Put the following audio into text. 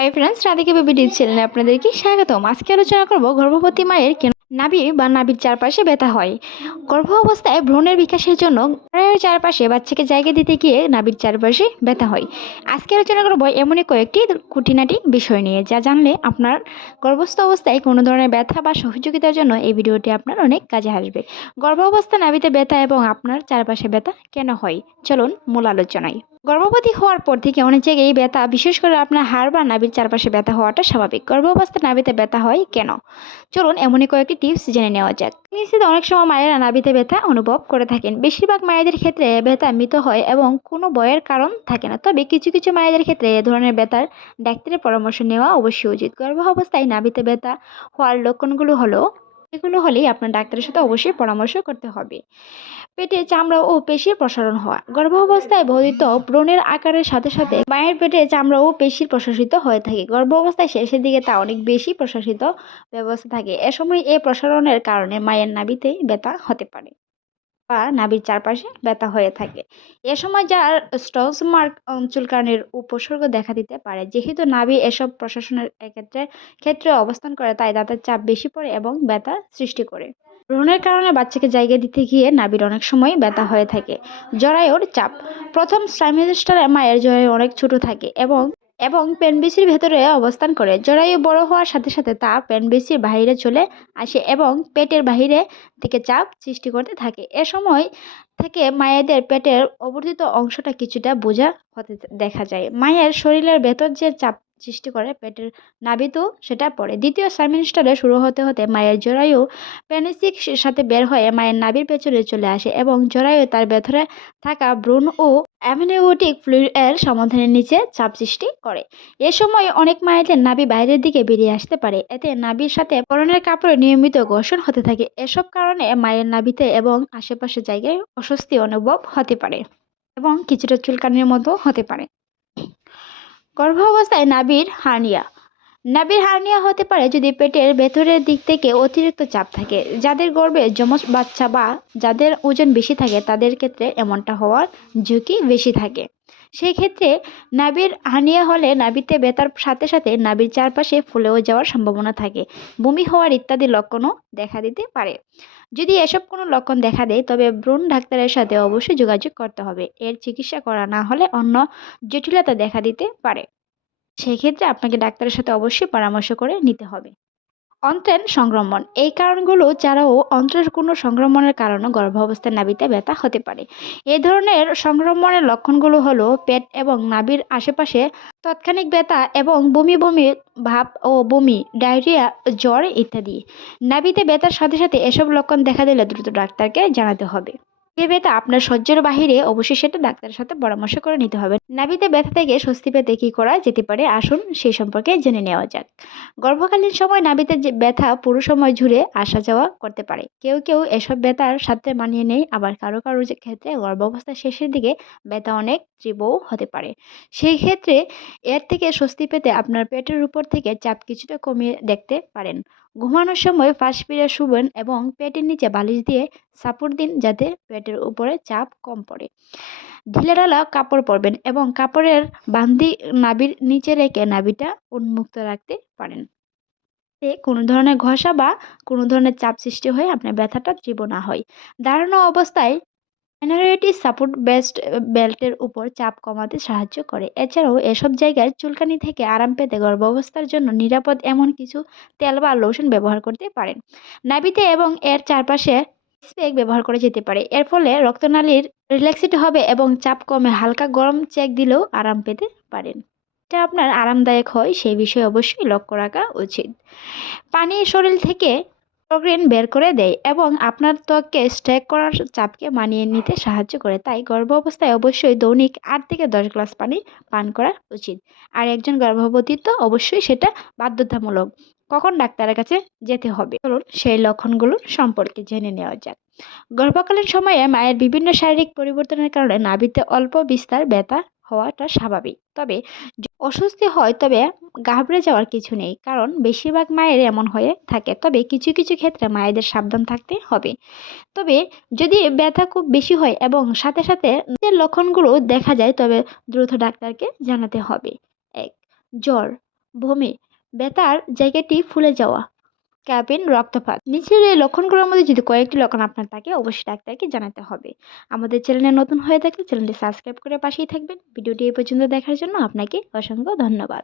Hi friends Radhika baby Deep চ্যানেলে আপনাদেরকে স্বাগতম। আজকে আলোচনা করব গর্ভবতী মায়ের কেন নাভি বা নাভির চারপাশে ব্যথা হয়। গর্ভ অবস্থায় ভ্রূণের বিকাশের জন্য ভ্রূণের চারপাশে বাচ্চাকে জায়গা দিতে গিয়ে নাভির চারপাশে ব্যথা হয়। আজকে আলোচনা করব এমনই কয়েকটি খুঁটিনাটি বিষয় নিয়ে, যা জানলে আপনার গর্ভস্থ অবস্থায় কোনো ধরনের ব্যথা বা সহযোগিতার জন্য এই ভিডিওটি আপনার অনেক কাজে আসবে। গর্ভ অবস্থা নাভিতে ব্যথা এবং আপনার চারপাশে ব্যথা কেন হয়? চলুন মূল আলোচনায়। গর্ভবতী হওয়ার পর থেকে অনেক জায়গায় এই ব্যথা, বিশেষ করে আপনার হাড় বা নাভির চারপাশে ব্যথা হওয়াটা স্বাভাবিক। গর্ভাবস্থায় নাভিতে ব্যথা হয় কেন? চলুন এমনই কয়েকটি টিপস জেনে নেওয়া যাক। নিশ্চিত অনেক সময় মায়েরা নাভিতে ব্যথা অনুভব করে থাকেন। বেশিরভাগ মায়েদের ক্ষেত্রে ব্যথা মৃত হয় এবং কোনো বয়ের কারণ থাকে না। তবে কিছু কিছু মায়েদের ক্ষেত্রে এ ধরনের ব্যথার ডাক্তারের পরামর্শ নেওয়া অবশ্যই উচিত। গর্ভাবস্থায় নাভিতে ব্যথা হওয়ার লক্ষণগুলো হলো এগুলো হলেই আপনার ডাক্তারের সাথে অবশ্যই পরামর্শ করতে হবে। পেটে চামড়া ও পেশির প্রসারণ হওয়া, গর্ভাবস্থায় বর্ধিত ব্রণের আকারের সাথে সাথে মায়ের পেটে চামড়া ও পেশির প্রশাসিত হয়ে থাকে। গর্ভাবস্থায় শেষের দিকে তা অনেক বেশি প্রশাসিত ব্যবস্থা থাকে। এ সময় এ প্রসারণের কারণে মায়ের নাভিতে ব্যথা হতে পারে। বা নাভির চারপাশে ব্যথা হয়ে থাকে। এ সময় যার মার্ক চুলকানির উপসর্গ দেখা দিতে পারে। যেহেতু নাভি এসব প্রশাসনের ক্ষেত্রে ক্ষেত্রে অবস্থান করে, তাই দাঁতের চাপ বেশি পড়ে এবং ব্যথা সৃষ্টি করে। ভ্রূণের কারণে বাচ্চাকে জায়গা দিতে গিয়ে নাভির অনেক সময় ব্যথা হয়ে থাকে। জরায়ুর চাপ। প্রথম ট্রাইমেস্টারে মায়ের জরায়ু অনেক ছোট থাকে এবং এবং পেনবিসির ভেতরে অবস্থান করে। জরায়ু বড় হওয়ার সাথে সাথে তা পেনবিসির বাহিরে চলে আসে এবং পেটের বাহিরে থেকে চাপ সৃষ্টি করতে থাকে। এ সময় থেকে মায়েদের পেটের অবর্তিত অংশটা কিছুটা বোঝা হতে দেখা যায়। মায়ের শরীরের ভেতর যে চাপ সৃষ্টি করে পেটের নাভিতেও সেটা পড়ে দ্বিতীয় সেমিস্টারে শুরু হতে হতে মায়ের জরায়ু পেনিসিক সাথে বের হয়ে মায়ের নাভির পেছনে চলে আসে এবং জরায়ু তার ভেতরে থাকা ভ্রূণ ও অ্যামিনিওটিক ফ্লুইড এর সমাধানের নিচে চাপ সৃষ্টি করে। এ সময় অনেক মায়েদের নাভি বাইরের দিকে বেরিয়ে আসতে পারে। এতে নাভির সাথে পরনের কাপড়ে নিয়মিত ঘর্ষণ হতে থাকে। এসব কারণে মায়ের নাভিতে এবং আশেপাশে জায়গায় অস্বস্তি অনুভব হতে পারে এবং কিছুটা চুলকানির মতো হতে পারে। গর্ভাবস্থায় নাভির হার্নিয়া। নাভির হার্নিয়া হতে পারে যদি পেটের ভেতরের দিক থেকে অতিরিক্ত চাপ থাকে। যাদের গর্ভে যমজ বাচ্চা বা যাদের ওজন বেশি থাকে, তাদের ক্ষেত্রে এমনটা হওয়ার ঝুঁকি বেশি থাকে। সেই ক্ষেত্রে নাভির হার্নিয়া হলে নাভিতে ব্যথার সাথে সাথে নাভির চারপাশে ফুলেও যাওয়ার সম্ভাবনা থাকে। বমি হওয়ার ইত্যাদি লক্ষণও দেখা দিতে পারে। যদি এসব কোনো লক্ষণ দেখা দেয়, তবে ভ্রূণ ডাক্তারের সাথে অবশ্যই যোগাযোগ করতে হবে। এর চিকিৎসা করা না হলে অন্য জটিলতা দেখা দিতে পারে। সেক্ষেত্রে আপনাকে ডাক্তারের সাথে অবশ্যই পরামর্শ করে নিতে হবে। অন্ত্রের সংক্রমণ। এই কারণগুলো ছাড়াও অন্ত্রের কোনো সংক্রমণের কারণে গর্ভাবস্থায় নাভিতে ব্যথা হতে পারে। এ ধরনের সংক্রমণের লক্ষণগুলো হলো পেট এবং নাভির আশেপাশে তাৎক্ষণিক ব্যথা এবং বমি বমি ভাব ও বমি, ডায়রিয়া, জ্বর ইত্যাদি। নাভিতে ব্যথার সাথে সাথে এসব লক্ষণ দেখা দিলে দ্রুত ডাক্তারকে জানাতে হবে। যে ব্যথা আপনার সহ্যের বাহিরে অবশ্যই সেটা ডাক্তারের সাথে পরামর্শ করে নিতে হবে। নাভিতে ব্যথা থেকে স্বস্তি পেতে কী করা যেতে পারে? আসুন সেই সম্পর্কে জেনে নেওয়া যাক। গর্ভকালীন সময় নাভিতে যে ব্যথা পুরো সময় জুড়ে আসা যাওয়া করতে পারে। কেউ কেউ এসব ব্যথার সাথে মানিয়ে নেয়, আবার কারও কারও ক্ষেত্রে গর্ভাবস্থার শেষের দিকে ব্যথা অনেক তীব্রও হতে পারে। সেই ক্ষেত্রে এর থেকে স্বস্তি পেতে আপনার পেটের উপর থেকে চাপ কিছুটা কমিয়ে দেখতে পারেন। ঘুমানোর সময় ফাঁস ফিরে শুবেন এবং পেটের নিচে বালিশ দিয়ে সাপোর্ট দিন যাতে পেটের উপরে চাপ কম পড়ে। ঢিলেঢালা কাপড় পরবেন এবং কাপড়ের বান্দি নাবির নিচে রেখে নাবিটা উন্মুক্ত রাখতে পারেন। কোনো ধরনের ঘষা বা কোনো ধরনের চাপ সৃষ্টি হয়ে আপনার ব্যথাটা তীব্র না হয়। দাঁড়ানো অবস্থায় মাইনরিটি সাপোর্ট বেস্ট বেল্টের উপর চাপ কমাতে সাহায্য করে। এছাড়াও এসব জায়গায় চুলকানি থেকে আরাম পেতে গর্ভাবস্থার জন্য নিরাপদ এমন কিছু তেল বা লোশন ব্যবহার করতে পারেন। নাভিতে এবং এর চারপাশে স্প্যাক ব্যবহার করা যেতে পারে। এর ফলে রক্তনালীর রিল্যাক্সিট হবে এবং চাপ কমে হালকা গরম চেক দিলেও আরাম পেতে পারেন। এটা আপনার আরামদায়ক হয় সেই বিষয়ে অবশ্যই লক্ষ্য রাখা উচিত। পানি শরীর থেকে প্রোগ্রেন বের করে দেয় এবং আপনার ত্বককে স্ট্রেক করার চাপকে মানিয়ে নিতে সাহায্য করে। তাই গর্ভ অবস্থায় অবশ্যই দৈনিক আট থেকে দশ গ্লাস পানি পান করা উচিত। আর একজন গর্ভবতী তো অবশ্যই সেটা বাধ্যতামূলক। কখন ডাক্তারের কাছে যেতে হবে? চলুন সেই লক্ষণগুলো সম্পর্কে জেনে নেওয়া যাক। গর্ভকালীন সময়ে মায়ের বিভিন্ন শারীরিক পরিবর্তনের কারণে নাভিতে অল্প বিস্তার, ব্যথা হওয়াটা স্বাভাবিক। তবে অস্বস্তি হয়, তবে ঘাবড়ে যাওয়ার কিছু নেই, কারণ বেশিরভাগ মায়ের এমন হয়ে থাকে। তবে কিছু কিছু ক্ষেত্রে মায়েদের সাবধান থাকতে হবে। তবে যদি ব্যথা খুব বেশি হয় এবং সাথে সাথে লক্ষণগুলো দেখা যায়, তবে দ্রুত ডাক্তারকে জানাতে হবে। এক, জ্বর, বমি, ব্যথার জায়গাটি ফুলে যাওয়া। ক্যাবিন, রক্তপাত। নিচের এই লক্ষণগুলোর মধ্যে যদি কয়েকটি লক্ষণ আপনার থাকে, অবশ্যই ডাক্তারকে জানাতে হবে। আমাদের চ্যানেলে নতুন হয়ে থাকলে চ্যানেলটি সাবস্ক্রাইব করে পাশেই থাকবেন। ভিডিওটি এই পর্যন্ত দেখার জন্য আপনাকে অসংখ্য ধন্যবাদ।